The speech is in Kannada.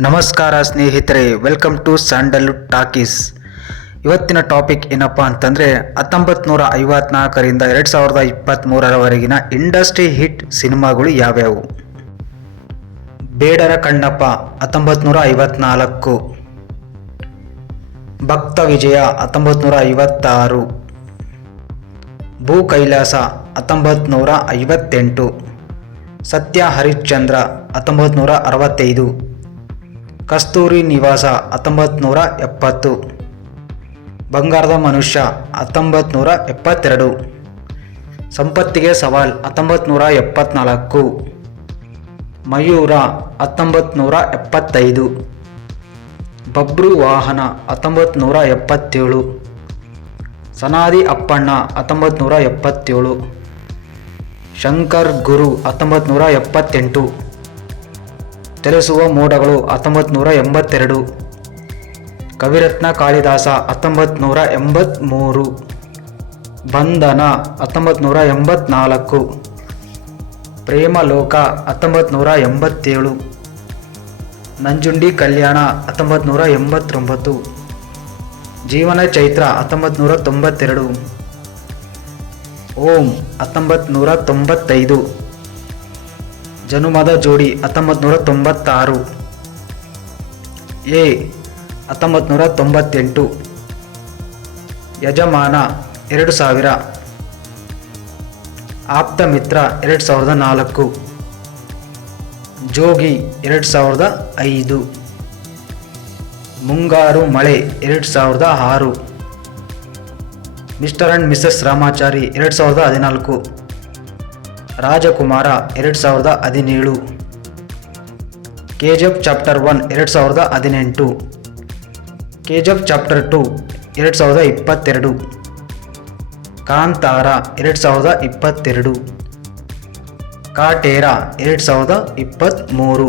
ನಮಸ್ಕಾರ ಸ್ನೇಹಿತರೆ ವೆಲ್ಕಮ್ ಟು ಸ್ಯಾಂಡಲ್ ಟಾಕೀಸ್ ಇವತ್ತಿನ ಟಾಪಿಕ್ ಏನಪ್ಪ ಅಂತಂದರೆ ಹತ್ತೊಂಬತ್ತು ನೂರ ಐವತ್ನಾಲ್ಕರಿಂದ ಎರಡು ಸಾವಿರದ ಇಪ್ಪತ್ತ್ಮೂರರವರೆಗಿನ ಇಂಡಸ್ಟ್ರಿ ಹಿಟ್ ಸಿನಿಮಾಗಳು ಯಾವ್ಯಾವು? ಬೇಡರ ಕಣ್ಣಪ್ಪ ಹತ್ತೊಂಬತ್ತು ನೂರ ಐವತ್ನಾಲ್ಕು ಭಕ್ತ ವಿಜಯ ಹತ್ತೊಂಬತ್ತು ನೂರ ಐವತ್ತಾರು ಭೂ ಕೈಲಾಸ ಹತ್ತೊಂಬತ್ತು ನೂರ ಐವತ್ತೆಂಟು ಸತ್ಯ ಹರಿಶ್ಚಂದ್ರ ಹತ್ತೊಂಬತ್ತು ನೂರ ಅರವತ್ತೈದು ಕಸ್ತೂರಿ ನಿವಾಸ ಹತ್ತೊಂಬತ್ತು ಎಪ್ಪತ್ತು. ಬಂಗಾರದ ಮನುಷ್ಯ ಹತ್ತೊಂಬತ್ತು ನೂರ ಎಪ್ಪತ್ತೆರಡು. ಸಂಪತ್ತಿಗೆ ಸವಾಲ್ ಹತ್ತೊಂಬತ್ತು ನೂರ ಎಪ್ಪತ್ನಾಲ್ಕು. ಮಯೂರ ಹತ್ತೊಂಬತ್ತು ನೂರ ಎಪ್ಪತ್ತೈದು. ಬಬ್ರು ವಾಹನ ಹತ್ತೊಂಬತ್ತು ನೂರ ಎಪ್ಪತ್ತೇಳು. ಸನಾದಿ ಅಪ್ಪಣ್ಣ ಹತ್ತೊಂಬತ್ತು ನೂರ ಎಪ್ಪತ್ತೇಳು. ಶಂಕರ್ ಗುರು ಹತ್ತೊಂಬತ್ತು ನೂರ ಎಪ್ಪತ್ತೆಂಟು. ಚಲಿಸುವ ಮೋಡಗಳು ಹತ್ತೊಂಬತ್ತು ನೂರ ಎಂಬತ್ತೆರಡು. ಕವಿರತ್ನ ಕಾಳಿದಾಸ ಹತ್ತೊಂಬತ್ತು ನೂರ ಎಂಬತ್ತ್ಮೂರು ಬಂಧನ ಹತ್ತೊಂಬತ್ತು ನೂರ ಎಂಬತ್ನಾಲ್ಕು. ಪ್ರೇಮಲೋಕ ಹತ್ತೊಂಬತ್ತು ನೂರ ಎಂಬತ್ತೇಳು. ನಂಜುಂಡಿ ಕಲ್ಯಾಣ ಹತ್ತೊಂಬತ್ತು ನೂರ ಎಂಬತ್ತೊಂಬತ್ತು. ಜೀವನ ಚೈತ್ರ ಹತ್ತೊಂಬತ್ತು ನೂರ ತೊಂಬತ್ತೆರಡು. ಓಂ ಹತ್ತೊಂಬತ್ತು ನೂರ ತೊಂಬತ್ತೈದು. ಜನುಮದ ಜೋಡಿ ಹತ್ತೊಂಬತ್ತು ನೂರ ತೊಂಬತ್ತಾರು ಎ ಹತ್ತೊಂಬತ್ತು ನೂರ ತೊಂಬತ್ತೆಂಟು ಯಜಮಾನ, ಎರಡು ಸಾವಿರ. ಆಪ್ತ ಮಿತ್ರ, ಎರಡು ಸಾವಿರದ ನಾಲ್ಕು. ಜೋಗಿ, ಎರಡು ಸಾವಿರದ ಐದು. ಮುಂಗಾರು ಮಳೆ, ಎರಡು ಸಾವಿರದ ಆರು. ಮಿಸ್ಟರ್ ಆ್ಯಂಡ್ ಮಿಸಸ್ ರಾಮಾಚಾರಿ, ಎರಡು ಸಾವಿರದ ಹದಿನಾಲ್ಕು. ರಾಜಕುಮಾರ ಎರಡು ಸಾವಿರದ ಹದಿನೇಳು. ಕೆ ಜಿ ಚಾಪ್ಟರ್ ಒನ್ ಎರಡು ಸಾವಿರದ ಹದಿನೆಂಟು. ಕೆ ಜಿ ಚಾಪ್ಟರ್ ಟು ಎರಡು ಸಾವಿರದ ಇಪ್ಪತ್ತೆರಡು. ಕಾಂತಾರ ಎರಡು ಸಾವಿರದ ಇಪ್ಪತ್ತೆರಡು. ಕಾಟೇರ ಎರಡು ಸಾವಿರದ ಇಪ್ಪತ್ತ್ಮೂರು